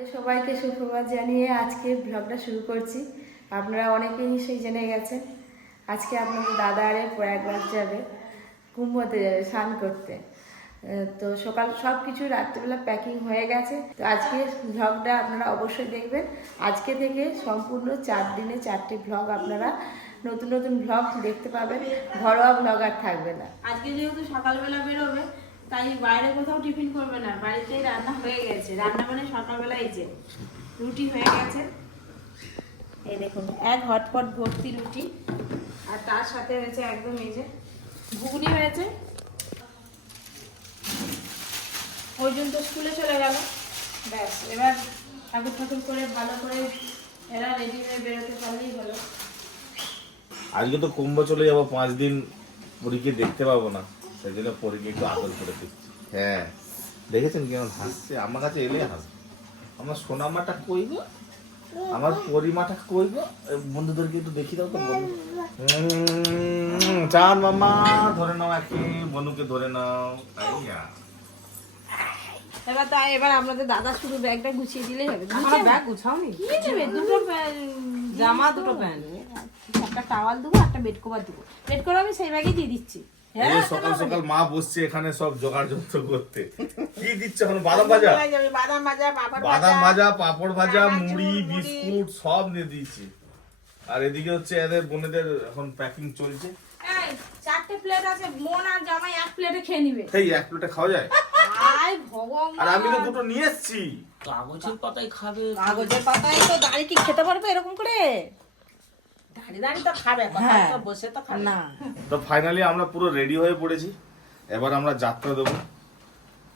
আপনাদের সবাইকে সুপ্রভাত জানিয়ে আজকে ব্লগটা শুরু করছি। আপনারা অনেকেই নিশ্চয়ই জেনে গেছেন, আজকে আপনাদের দাদা আরে প্রয়াগরাজ যাবে, কুম্ভতে যাবে স্নান করতে। তো সকাল সব কিছু রাত্রিবেলা প্যাকিং হয়ে গেছে। তো আজকে ব্লগটা আপনারা অবশ্যই দেখবেন। আজকে থেকে সম্পূর্ণ চার দিনে চারটে ব্লগ আপনারা নতুন নতুন ব্লগ দেখতে পাবেন। ঘরোয়া ব্লগ আর থাকবে না। আজকে যেহেতু সকালবেলা বেরোবে তাই বাইরে কোথাও টিফিন করবে না, বাড়িতেই রান্না হয়ে গেছে। রান্না মানে সকালবেলা এই যে রুটি হয়ে গেছে। এই দেখুন, এক হটপট ভর্তি রুটি, আর তার সাথে হয়েছে একদম এই যে ঘুগনি হয়েছে। ওইজন তো স্কুলে চলে গেল। ব্যাস, এবার ঠাকুর ঠাকুর করে ভালো করে এরা রেডি হয়ে বেরোতে পারলেই হলো। আজকে তো কুম্ভ চলে যাব, পাঁচ দিন পরীকে দেখতে পাবো না। সেই জন্য পরীকে একটু আদর করে দিচ্ছি হ্যাঁ। দেখেছেন কেমন হাসছে? আমার কাছে এলে হাসবে। আমার সোনামাটা কই গো? আমার পরিমাটা কই গো? বন্ধুদেরকে একটু দেখি দাও তো চান মামা ধরে নাও একে বনুকে ধরে নাও। আইয়া। এবার তাই এবার আপনাদের দাদা শুধু ব্যাগটা গুছিয়ে দিলেই হবে। আমার ব্যাগ গুছাওনি কি নেবে? দুটো প্যান্ট জামা দুটো প্যান্ট একটা টাওয়াল দেবো একটা বেড কভার দেবো। বেড কভার আমি সেই ব্যাগই দিয়ে দিচ্ছি। এই সকাল সকাল মা বসছে এখানে সব জোগাড় যন্ত্র করতে। কি দিচ্ছে এখন? বাদাম ভাজা? বাদাম ভাজা পাপড় বাদাম ভাজা পাপড় ভাজা মুড়ি বিস্কুট সব নিয়ে দিয়েছি। আর এদিকে হচ্ছে এদের বোনেদের এখন প্যাকিং চলছে। চারটে প্লেট আছে মন আর জামাই এক প্লেটে খেয়ে নিবে। এই এক প্লেটে খাওয়া যায়? আর আমি তো দুটো নিয়ে এসেছি। কাগজের পাতায় খাবে। কাগজের পাতায় তো দাঁড়িয়ে কি খেতে পারবে এরকম করে? দাঁড়িয়ে তো খাবে হ্যাঁ। কথা বসে তো খাবে। না। তো ফাইনালি আমরা পুরো রেডি হয়ে পড়েছি। এবার আমরা যাত্রা দেবো।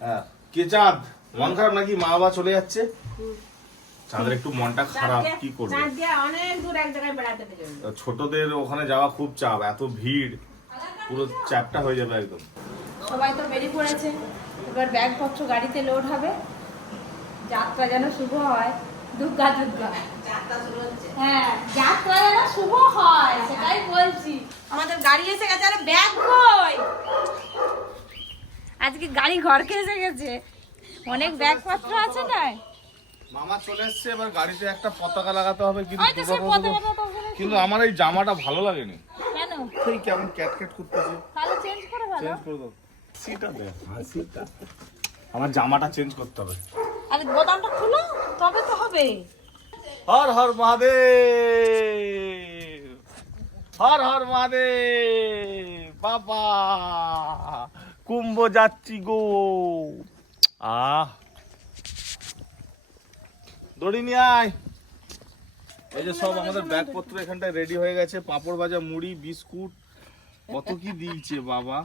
হ্যাঁ কে চাঁদ? মন খারাপ নাকি? মা বাবা চলে যাচ্ছে। চাঁদের একটু মনটা খারাপ কি করবে? চার দিয়ে অনেক দূর এক জায়গায় বেড়াতে নিয়ে ছোটদের ওখানে যাওয়া খুব চাপ এত ভিড়। পুরো চ্যাপটা হয়ে যাবে একদম। সবাই তো বেরিয়ে পড়েছে। এবার ব্যাগপত্র গাড়িতে লোড হবে। যাত্রা যেন শুভ হয়। দুর্গা দুর্গা। হ্যাঁ যাত্রা যেন শুভ হয় সেটাই বলছি। আমাদের গাড়ি এসে গেছে আরে ব্যাগ কই? আজকে গাড়ি ঘরকে এসে গেছে। অনেক ব্যাগপত্র আছে না মামা চলে এসছে এবার গাড়িতে একটা পতাকা লাগাতে হবে কিন্তু আমার এই জামাটা ভালো লাগেনি। কেন? সেই কেমন ক্যাটক্যাট করতেছে তাহলে চেঞ্জ করে ভালো চেঞ্জ করে দাও। হাসিটা দে হাসিটা আমার জামাটা চেঞ্জ করতে হবে। আরে বোতামটা খুলো তবে তো হবে। হর হর মহাদেব। হর হর মহাদেব। বাবা কুম্ভ যাত্রী গো। আহ। দড়ি নিয়ে আয়। এই যে সব আমাদের ব্যাগপত্র এখানটায় রেডি হয়ে গেছে। পাঁপড় ভাজা, মুড়ি, বিস্কুট, কত কি দিয়েছে বাবা।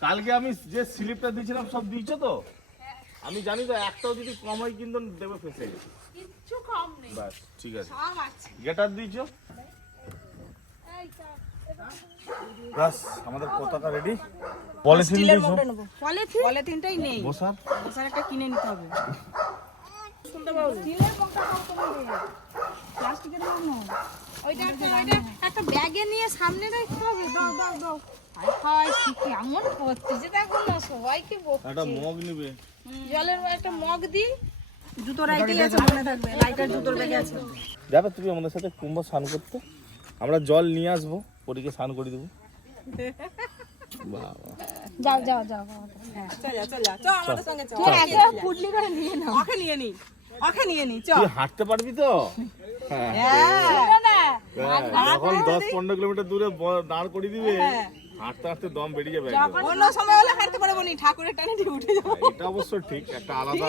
কালকে আমি যে স্লিপটা দিয়েছিলাম সব দিয়েছ তো? আমি জানি তো একটাও যদি কম হয় কিন্তু দেবে ফেসে গেছে। কিচ্ছু কম নেই। বাস ঠিক আছে। সব আছে। গেটার দিয়েছ? বাস আমাদের পতাকা রেডি পলিথিন দিয়েছ? পলিথিন? পলিথিনটাই নেই। বসার? বসার একটা কিনে নিতে হবে। ওইটা একটা ব্যাগে নিয়ে সামনে রাখতে হবে। দাও দাও দাও। সে কেমন করতেছে দেখো না সবাইকে বকছে। একটা মগ নিবে। জলের একটা মগ দি জুতো রাইতেই আছে মনে থাকবে লাইটার জুতোর ব্যাগে আছে। যাবে তুমি আমাদের সাথে কুম্ভ স্নান করতে। আমরা জল নিয়ে আসব পরীকে স্নান করে দেবো। যাও যাও যাও হ্যাঁ চল আগে পুডলি করে নিয়ে নাও। ওকে নিয়ে নি ওকে নিয়ে নি তুই হাঁটতে পারবি তো? হ্যাঁ। না। হ্যাঁ, যখন দশ পনেরো কিলোমিটার দূরে ব- দাঁড় করে দিবে হাঁটতে হাঁটতে দম বেরিয়ে যাবে। অন্য সময় হলে হাঁটতে পারব নি ঠাকুরের টানে উঠে যাব। হ্যাঁ, এটা অবশ্য ঠিক একটা আলাদা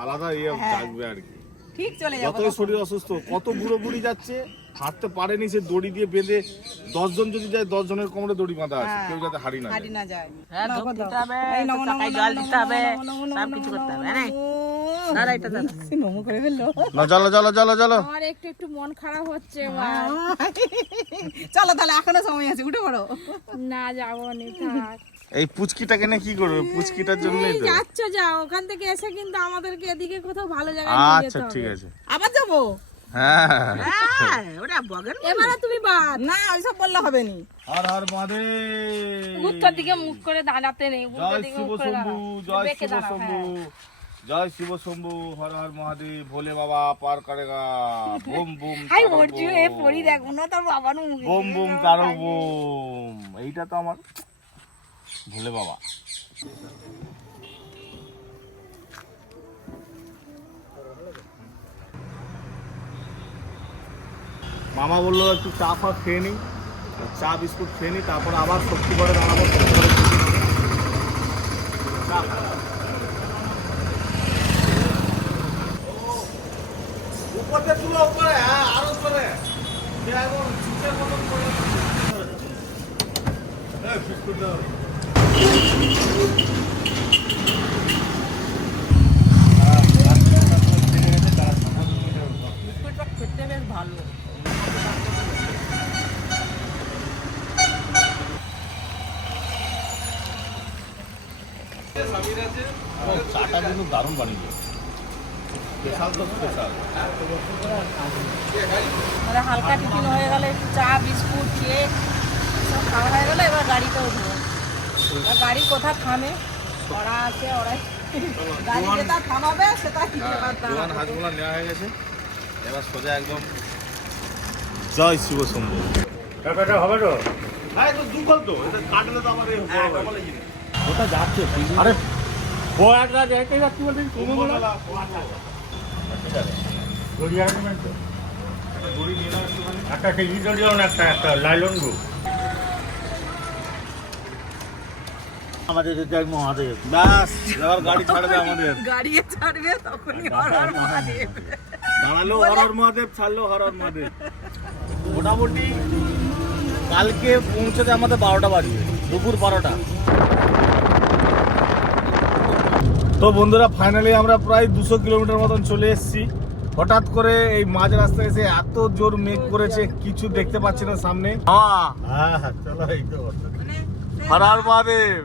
আলাদা ইয়ে থাকবে আর কি। ঠিক চলে যাব যতই শরীর অসুস্থ কত বুড়ো বুড়ি যাচ্ছে হাঁটতে পারেনি সে দড়ি দিয়ে বেঁধে দশ জন যদি যায় দশ জনের কোমরে দড়ি বাঁধা আছে কেউ যাতে হারি না যায়। না যায়। হ্যাঁ দিতে হবে টাকায় জল দিতে হবে সব কিছু করতে হবে হ্যাঁ চলো চলো চলো চলো একটু একটু মন খারাপ হচ্ছে মা। চলো তাহলে এখনও সময় আছে উঠে পড়ো। না যাব নি থাক। এই পুচকিটাকে নিয়ে কি করবে? পুচকিটার জন্যই তো। যাচ্ছ যাও। ওখান থেকে এসে কিন্তু আমাদেরকে এদিকে কোথাও ভালো জায়গায় নিয়ে আচ্ছা ঠিক আছে। আবার যাব? হ্যাঁ। হ্যাঁ ওটা বগের এবারে তুমি বাদ। না ওইসব বললে হবে নি হর হর মহাদেব উত্তর দিকে মুখ করে দাঁড়াতে নেই উল্টো দিকে মুখ করে জয় শিব শম্ভু হ্যাঁ। জয় শিব শম্ভু হর হর মহাদেব ভোলে বাবা পার করেগা। বুম বুম হাই তারো ওরজু এ পড়ি দেখো না তার বাবার মুখে বুম বুম তারো বুম। এইটা তো আমার ভোলে বাবা মামা বলল একটু চা ফা খেয়ে নিই চা বিস্কুট খেয়ে নিই তারপর আবার শক্তি করে দাঁড়াবো। উপরে তুলো উপরে হ্যাঁ আরও করে এই, বিস্কুট দাও। চাটা কিন্তু দারুণ বানিয়েছে স্পেশাল তো স্পেশাল হালকা টিফিন হয়ে গেলে চা, বিস্কুট, কেক, সব খাওয়া হয়ে গেলে এবার গাড়িতে উঠবো। গাড়ি কোথা থামে? ওরা আছে ওরাই গাড়ি যেটা থামাবে সেটা কি দোকান হাতগুলো নেওয়া হয়ে গেছে। এবার সোজা একদম জয় শিব শম্ভু। হবে তো? হ্যাঁ এটা দুকল তো এটা কাটলে তো আমার এই বড় হয়। ওটা যাচ্ছে আরে ও একটা দেখতে যাচ্ছি বলতে তুমি বলো। তো। একটা সেই দড়ি একটা একটা লাইলন গো। আমাদের জয় মহাদেব। ব্যাস এবার গাড়ি ছাড়বে আমাদের। গাড়ি ছাড়বে তখনই হরহর মহাদেব। দাঁড়াল হরর মহাদেব ছাড়লো হরর মহাদেব। মোটামুটি কালকে পৌঁছতে আমাদের বারোটা বাজবে দুপুর বারোটা। তো বন্ধুরা ফাইনালি আমরা প্রায় দুশো কিলোমিটার মতন চলে এসেছি। হঠাৎ করে এই মাঝ রাস্তায় এসে এত জোর মেঘ করেছে কিছু দেখতে পাচ্ছি না সামনে। হ্যাঁ হ্যাঁ চলো এই তো। হরর মহাদেব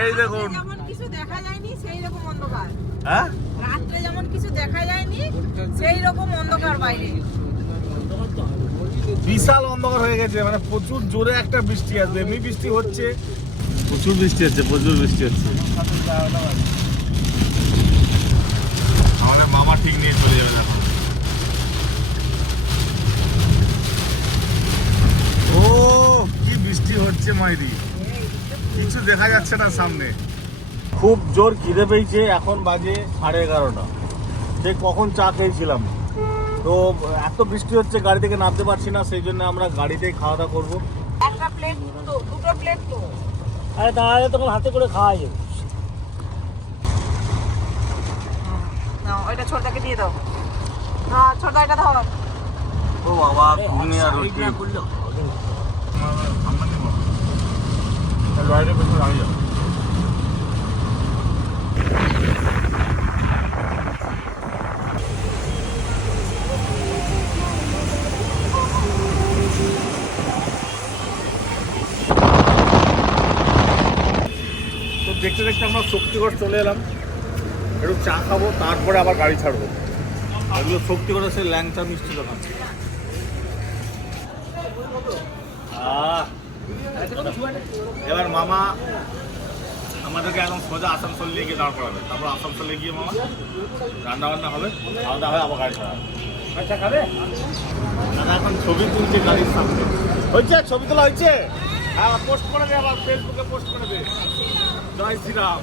এই দেখুন। যেমন কিছু দেখা যায়নি সেই রকম অন্ধকার। হ্যাঁ? রাত্রে যেমন কিছু দেখা যায়নি সেই রকম অন্ধকার বাইরে। বিশাল অন্ধকার হয়ে গেছে মানে প্রচুর জোরে একটা বৃষ্টি আসবে এমনি বৃষ্টি হচ্ছে। প্রচুর বৃষ্টি হচ্ছে প্রচুর বৃষ্টি হচ্ছে। আমাদের মামা ঠিক নিয়ে চলে যাবে এখন ও বৃষ্টি হচ্ছে মাইরি। কিছু দেখা যাচ্ছে না সামনে। খুব জোর খিদে পেয়েছে এখন বাজে সাড়ে এগারোটা। সে কখন চা খেয়েছিলাম। তো এত বৃষ্টি হচ্ছে গাড়ি থেকে নামতে পারছি না সেই জন্য আমরা গাড়িতেই খাওয়া দাওয়া করব। একটা প্লেট তো দুটো প্লেট তো। আরে তাহলে তখন হাতে করে খাওয়া যাবে। ওইটা ছোটটাকে দিয়ে দাও। হ্যাঁ ছোটটা এটা দাও ও বাবা ঘুগনি আর বাইরে পেছনে দাঁড়িয়ে যাবে। দেখতে দেখতে আমরা শক্তিগড় চলে এলাম। একটু চা খাব তারপরে আবার গাড়ি ছাড়বো। এগুলো শক্তিগড়ের সেই ল্যাংচা মিষ্টি দোকান আহ, এবার মামা আমাদেরকে একদম সোজা আসানসোল নিয়ে গিয়ে দাঁড় করাবে। তারপর আসানসোলে গিয়ে মামা রান্না বান্না হবে খাওয়া দাওয়া হবে আবার গাড়ি ছাড়া। আচ্ছা খাবে? দাদা এখন ছবি তুলছে গাড়ির সামনে। হয়েছে? ছবি তোলা হয়েছে? হ্যাঁ পোস্ট করে দে আবার ফেসবুকে পোস্ট করে দে। জয় শ্রীরাম।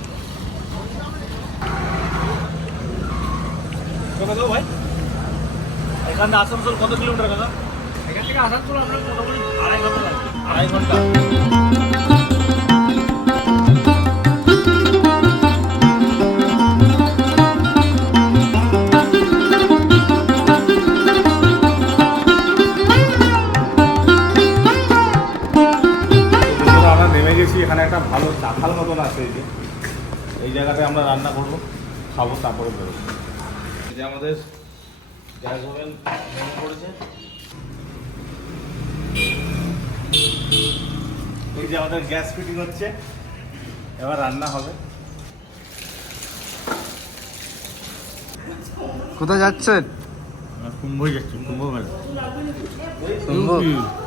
ভাই? এখান থেকে আসানসোল কত কিলোমিটার দাদা এখান থেকে আসানসোল আপনার মোটামুটি আড়াই ঘণ্টা আড়াই ঘণ্টা। এখানে একটা ভালো চাখাল মতন আছে এই যে। এই জায়গাটায় আমরা রান্না করব, খাব, তারপরে বেরোবো। যে আমাদের গ্যাস ওভেন নেমে পড়েছে এই যে আমাদের গ্যাস ফিটিং হচ্ছে এবার রান্না হবে। কোথায় যাচ্ছেন? কুম্ভই যাচ্ছি কুম্ভ মেলা।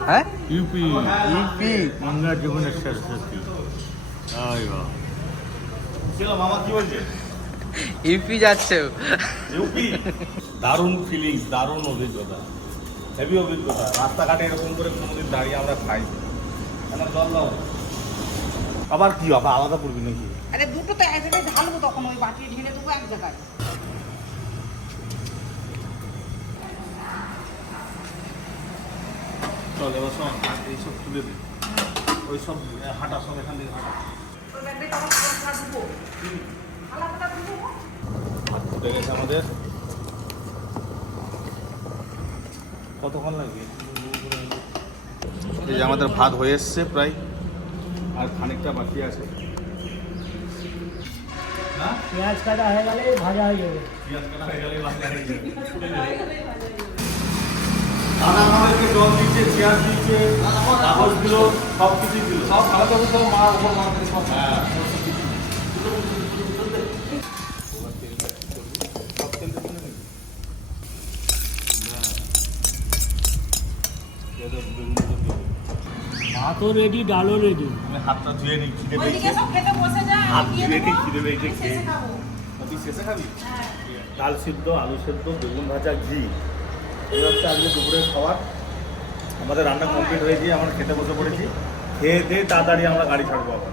হ্যাঁ? ইউপি। ইউপি? গঙ্গা জীবনের সরস্বতী আয় বাবা। ছিল মামা কি বলছে? ইউপি যাচ্ছে। ইউপি? দারুণ ফিলিংস দারুণ অভিজ্ঞতা। হেভি অভিজ্ঞতা। রাস্তাঘাটে এরকম করে কোনোদিন দাঁড়িয়ে আমরা খাই আবার কি আবার আলাদা পড়বি নাকি? আরে দুটো তো এক জায়গায় ঢালবো তখন ওই বাটি ঢেলে দেবো এক জায়গায়। চল এবার সব এইসব তুলে ওই সব হাঁটা সব এখান থেকে হাঁটা। আমাদের। কতক্ষণ লাগবে? এই যে আমাদের ভাত হয়ে এসছে প্রায়। আর খানিকটা বাকি আছে। পেঁয়াজ কাটা হয়ে গেলে ভাজা হয়ে যাবে। পেঁয়াজ কাটা হয়ে গেলে বাকি হয়ে যাবে। দাদা আমাদেরকে জল দিচ্ছে চেয়ার দিচ্ছে কাগজ দিল সব কিছু দিল। সব খাওয়া দাওয়া সব মা উপর মা সব। হ্যাঁ সব তেল দেবেন নাকি? না। দিয়ে দাও, বেগুন দিয়ে দাও। ভাতও রেডি ডালও রেডি আমি হাতটা ধুয়ে নিই খিদে পেয়েছে। সব খেতে বসে যা হাত দিয়ে ধুয়ে নিই খিদে পেয়েছে খেয়ে। তুই শেষে খাবি? ডাল সিদ্ধ আলু সিদ্ধ বেগুন ভাজা ঘি। এই হচ্ছে আজকে দুপুরের খাবার। আমাদের রান্না কমপ্লিট হয়েছে আমরা খেতে বসে পড়েছি। খেয়ে দিয়ে তাড়াতাড়ি আমরা গাড়ি ছাড়বো আবার।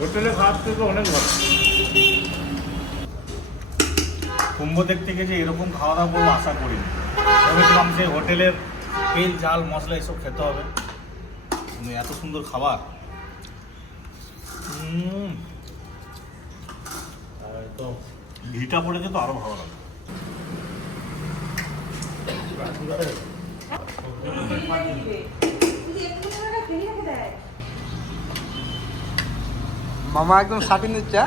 হোটেলে খাওয়ার থেকে অনেক ভালো। কুম্ভ দেখতে গেছে এরকম খাওয়া দাওয়া করব আশা করিনি। ভেবেছিলাম যে হোটেলের তেল ঝাল মশলা এসব খেতে হবে। এত সুন্দর খাবার। উম। ঘিটা পড়েছে তো আরও ভালো লাগে। মামা একদম সাটিন দিচ্ছে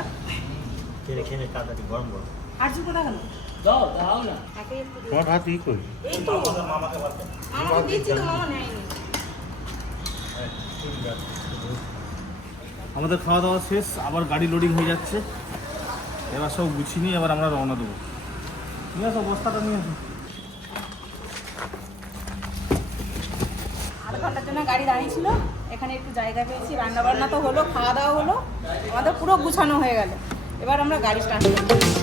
তাড়াতাড়ি গরম গরম আর জু কোথা গেল? দাও দাও না। তোমার হাত ই করি এই তো। মামাকে বলতে আমাকে দিচ্ছি তো মামা নেয়নি। আমাদের খাওয়া দাওয়া শেষ আবার গাড়ি লোডিং হয়ে যাচ্ছে। এবার সব গুছিয়ে নিয়ে এবার আমরা রওনা দেবো। নিয়ে আসো বস্তাটা নিয়ে আসো। আধ ঘণ্টার জন্য গাড়ি দাঁড়িয়ে ছিল এখানে একটু জায়গা পেয়েছি রান্না বান্না তো হলো খাওয়া দাওয়া হলো। আমাদের পুরো গুছানো হয়ে গেল। এবার আমরা গাড়ি স্টার্ট করব।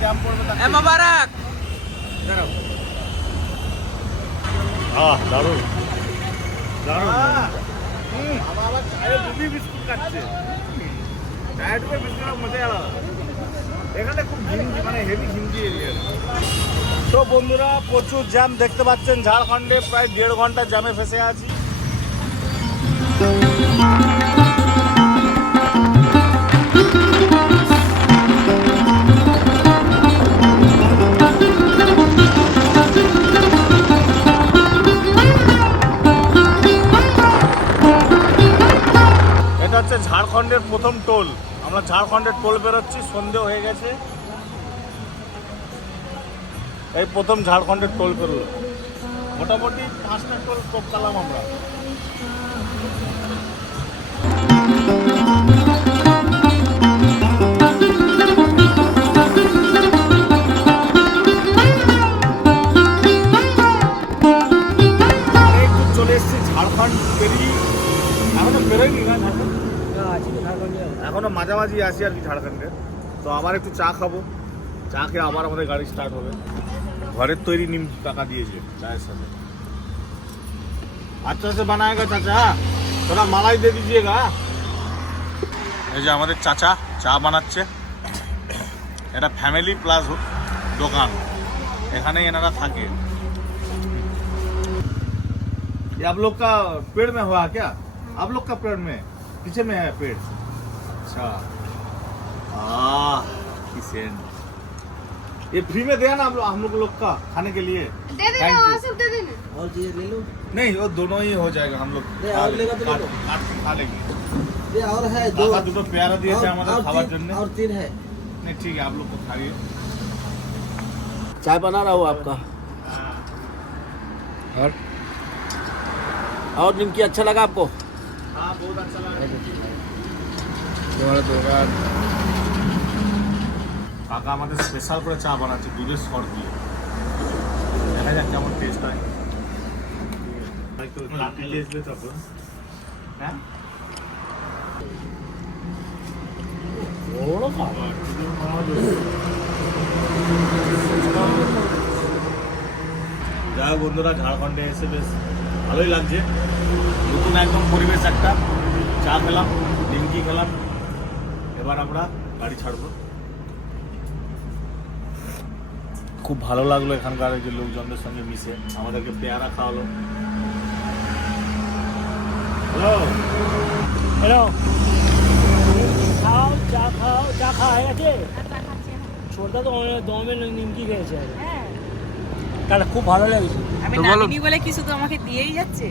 জ্যাম পড়বে এ মোবারক! আহ দারুণ। দারুণ আবার চায়ে ডুবি বিস্কুট খাচ্ছে। চায়ে ডুবে বিস্কুটের মজাই আলাদা। এখানে খুব ঘিঞ্জি মানে হেভি ঘিঞ্জি এরিয়া তো বন্ধুরা প্রচুর জ্যাম দেখতে পাচ্ছেন। ঝাড়খণ্ডে প্রায় দেড় ঘণ্টা জ্যামে ফেসে আছি। ঝাড়খণ্ডের প্রথম টোল। আমরা ঝাড়খণ্ডের টোল বেরোচ্ছি, সন্ধে হয়ে গেছে। এই প্রথম ঝাড়খণ্ডের টোল বেরোলো মোটামুটি পাঁচটা টোল টপকালাম আমরা। মাঝামাঝি আছি আর কি ঝাড়খণ্ডে তো আবার একটু চা খাবো চা খেয়ে আবার আমাদের গাড়ি স্টার্ট হবে ঘরের তৈরি নিম টাকা দিয়েছে চায়ের সাথে আচ্ছা সে বানায়েগা চাচা তোরা মালাই দিয়ে দিজিয়েগা এই যে আমাদের চাচা চা বানাচ্ছে এটা ফ্যামিলি প্লাস দোকান এখানেই এনারা থাকে ये आप लोग का पेड़ में हुआ क्या आप लोग का पेड़ में पीछे में है पेड़ अच्छा आह की सेंट ये फ्री में दिया ना हम लोग हम लोग लोग का खाने के लिए दे देना Thank you. वहाँ सब दे देना और चीज ले लो नहीं वो दोनों ही हो जाएगा हम लोग नहीं, खा और ले- लेगा तो ले काट लो। काट के खा लेंगे ये और है दो কাকা দুটো পেয়ারা দিয়েছে और- আমাদের और খাওয়ার तीन- জন্য और तीन है नहीं ठीक है आप लोग को खाइए चाय बना रहा हूँ आपका और और निमकी अच्छा लगा आपको हाँ बहुत अच्छा लगा तुम्हारा दुकान কাকা আমাদের স্পেশাল করে চা বানাচ্ছে দুধের সর দিয়ে। দেখা যাক কেমন টেস্ট হয়। হ্যাঁ? যাই হোক বন্ধুরা ঝাড়খণ্ডে এসে বেশ ভালোই লাগছে। নতুন একদম পরিবেশ একটা। চা খেলাম নিমকি খেলাম। এবার আমরা গাড়ি ছাড়বো। খুব ভালো লাগল এখানকার যে লোকজনদের সঙ্গে মিশে। আমাদেরকে পেয়ারা খাওয়ালো। হ্যালো হ্যালো খাও চা খাও চা খাওয়া হয়ে গেছে ছোটদা তো দমে নিমকি খেয়েছে। তাহলে খুব ভালো লেগেছে। আমি। নামিনি বলে। কি শুধু আমাকে দিয়েই যাচ্ছে?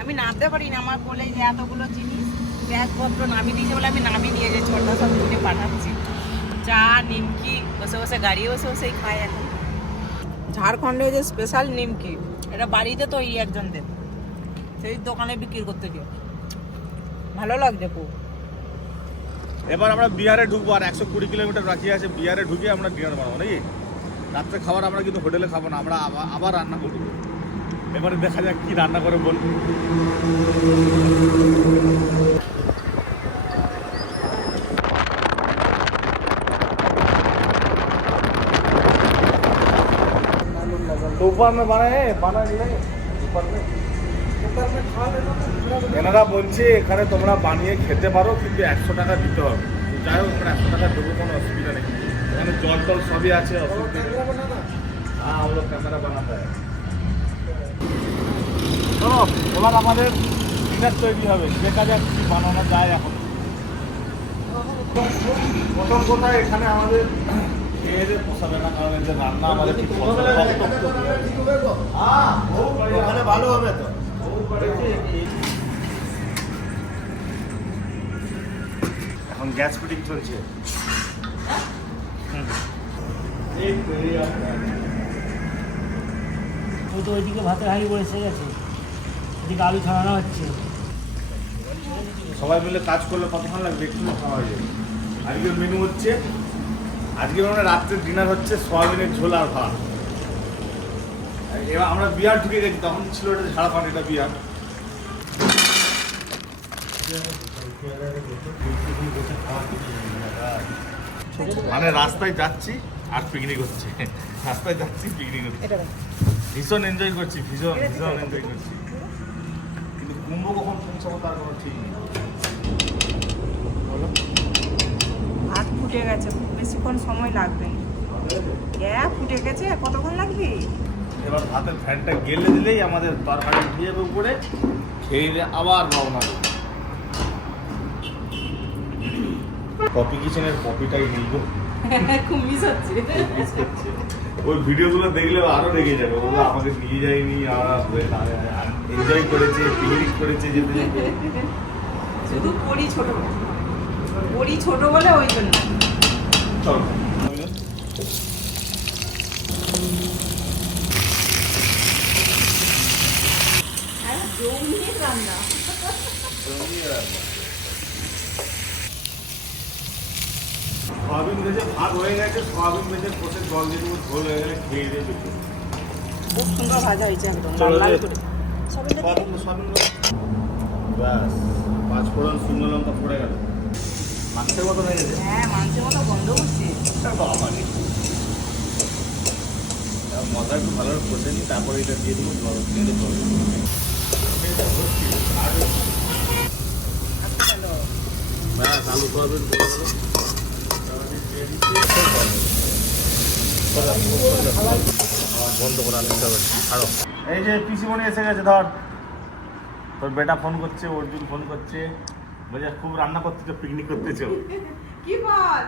আমি নামতে পারি না আমার বলে যে এতগুলো জিনিস ব্যাগপত্র নামিয়ে দিয়েছে বলে আমি নামিয়ে নিয়ে যে ছোটটা সব কিনে পাঠাচ্ছি। চা নিমকি বসে বসে গাড়ি বসে বসেই খায় এখন। ঝাড়খণ্ডে যে স্পেশাল নিমকি। এটা বাড়িতে তো তৈরি একজনদের। সেই দোকানে বিক্রি করতে গিয়ে। ভালো লাগছে খুব। এবার আমরা বিহারে ঢুকবো আর একশো কুড়ি কিলোমিটার বাকি আছে। বিহারে ঢুকে আমরা ডিনার বানাবো নাকি? রাত্রে খাবার আমরা কিন্তু হোটেলে খাব না আমরা আবার আবার রান্না করব। এবারে দেখা যাক কি রান্না করে বলব ऊपर में बना है बना नहीं ऊपर में এনারা বলছে এখানে তোমরা বানিয়ে খেতে পারো কিন্তু একশো টাকা দিতে হবে যাই হোক আমরা একশো টাকা দেবো কোনো অসুবিধা নেই এখানে জল টল সবই আছে অসুবিধা নেই। হ্যাঁ আমরা ক্যামেরা বানাতে হয় চলো এবার আমাদের ডিনার তৈরি হবে দেখা যাক কি বানানো যায় এখন প্রথম কথা এখানে আমাদের খেয়ে পোষাবে না কারণ যে রান্না আমাদের ঠিক ওখানে ভালো হবে তো। এখন গ্যাস ফিটিং চলছে। ওই তো ওইদিকে ভাতের হাঁড়ি বলে এসে গেছে। এদিকে আলু ছাড়ানো হচ্ছে। সবাই মিলে কাজ করলে কতক্ষণ লাগবে? একটু খাওয়া যাবে আজকের মেনু হচ্ছে আজকে মানে রাত্রে ডিনার হচ্ছে সয়াবিনের ঝোল আর ভাত। এবার আমরা বিয়ার ঢুকে গেছি তখন ছিল এটা ঝাড়খণ্ড এটা বিয়ার। মানে রাস্তায় যাচ্ছি আর পিকনিক হচ্ছে। রাস্তায় যাচ্ছি পিকনিক হচ্ছে। ভীষণ এনজয় করছি ভীষণ ভীষণ এনজয় করছি। কিন্তু কুম্ভ কখন পৌঁছাবো তার কোনো ঠিক নেই বলো ভাত ফুটে গেছে খুব বেশিক্ষণ সময় লাগবে। না হ্যাঁ ফুটে গেছে? কতক্ষণ লাগবে? এবার ভাতের ফ্যানটা গেলে দিলেই আমাদের তরকারি উঠে যাবে উপরে খেয়ে আবার রওনা দেবো। কপি কিচেনের কপিটাই নিব খুব মিস হচ্ছে। ওই ভিডিওগুলো দেখলে আরও রেগে যাবে ওগুলো আমাকে নিয়ে যায়নি এনজয় করেছে পিকনিক করেছে যেতে যেতে। শুধু পরি ছোট। পরি ছোট বলে ওই জন্য। রান্না। সয়াবিন ভেজে ভাত হয়ে গেছে সয়াবিন ভেজে কষে জল দিয়ে দেবো ঝোল হয়ে গেলে খেয়ে দিয়ে খুব সুন্দর ভাজা হয়েছে একদম লাল লাল করে। সয়াবিন সয়াবিন ব্যাস পাঁচ ফোড়ন শুকনো লঙ্কা পড়ে গেল। মাছের মতো হয়ে গেছে? হ্যাঁ মাংসের মতো গন্ধ করছে। এবার একটু ভালো করে নিই তারপরে এটা দিয়ে দেবো দিয়ে দেবো। আলু সয়াবিন। সয়াবিন বন্ধ করে আনতে হবে। ছাড়ো। এই যে পিসিমণি এসে গেছে ধর। তোর বেটা ফোন করছে অর্জুন ফোন করছে। বলছে খুব রান্না করতেছো পিকনিক করতেছো কি বল?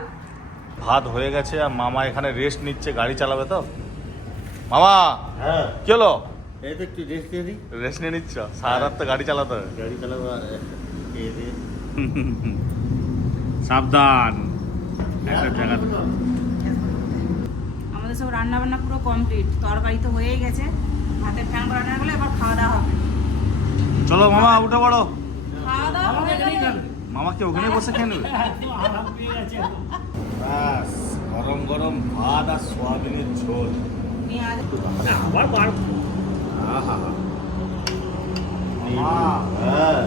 ভাত হয়ে গেছে আর মামা এখানে রেস্ট নিচ্ছে গাড়ি চালাবে তো। মামা হ্যাঁ। কি হলো? এই তো একটু রেস্ট দিয়ে দিই রেস্ট নিয়ে নিচ্ছ? সারা রাত তো গাড়ি চালাতে হবে। গাড়ি চালাবো আর সাবধান। একটা জায়গাতে আমাদের সব রান্না বান্না পুরো কমপ্লিট তরকারি তো হয়েই গেছে। ভাতের ফ্যান করা না গেলে এবার খাওয়া দাওয়া হবে। চলো মামা উঠে পড়ো। খাওয়া দাওয়া হয়ে গেলে মামা কি ওখানে বসে খেয়ে নেবে? গরম গরম ভাত আর সোয়াবিনের ঝোল। আবার বার। হ্যাঁ।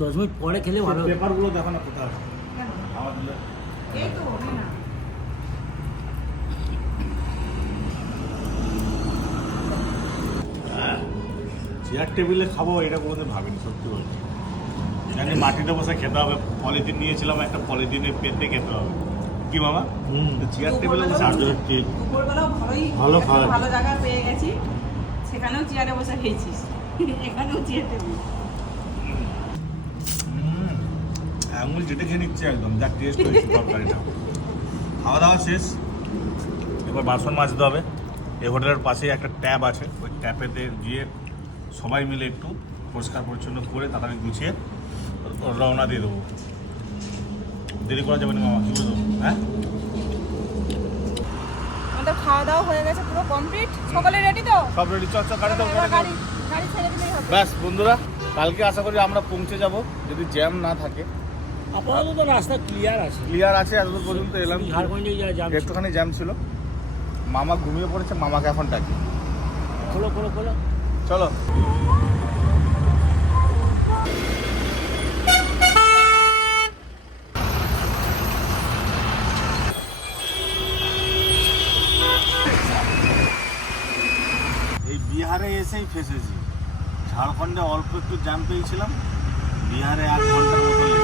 দশ মিনিট পরে খেলে ভালো। পেপারগুলো দেখো না কোথায় আছে। এই তো না। চেয়ার টেবিলে খাব এটা কোনোদিন ভাবিনি সত্যি বলছি। জানি মাটিতে বসে খেতে হবে পলিথিন নিয়েছিলাম একটা পলিথিনে পেতে খেতে হবে। কি মামা চেয়ার টেবিলে বসে ঠিক ভালো খাওয়া। ভালো জায়গা পেয়ে গেছি। সেখানেও চেয়ারে বসে খেয়েছিস। এখানেও চেয়ার টেবিল আঙুল যেটা খেয়ে নিচ্ছে একদম যা টেস্ট হয়েছে তরকারিটা। খাওয়া দাওয়া শেষ এবার বাসন মাজতে হবে। এই হোটেলের পাশেই একটা ট্যাপ আছে ওই ট্যাপেতে গিয়ে সবাই মিলে একটু পরিষ্কার পরিচ্ছন্ন করে তাড়াতাড়ি গুছিয়ে রওনা দিয়ে দেবো। দেরি করা যাবে না মামা কি বলব হ্যাঁ? আমাদের খাওয়া দাওয়া হয়ে গেছে পুরো কমপ্লিট সকালে রেডি তো? সব রেডি চল চল গাড়ি গাড়ি গাড়ি গাড়ি ছেড়ে দিলেই হবে। ব্যাস বন্ধুরা কালকে আশা করি আমরা পৌঁছে যাব যদি জ্যাম না থাকে। আপাতত রাস্তা ক্লিয়ার আছে। ক্লিয়ার আছে এতদূর পর্যন্ত এলাম। ঝাড়খণ্ডে যা যাম একটুখানি জ্যাম ছিল। মামা ঘুমিয়ে পড়েছে মামাকে এখন ডাকি। খোলো খোলো খোলো। চলো। এই বিহারে এসেই ফেসেছি। ঝাড়খণ্ডে অল্প একটু জ্যাম পেয়েছিলাম। বিহারে এক ঘণ্টার মতো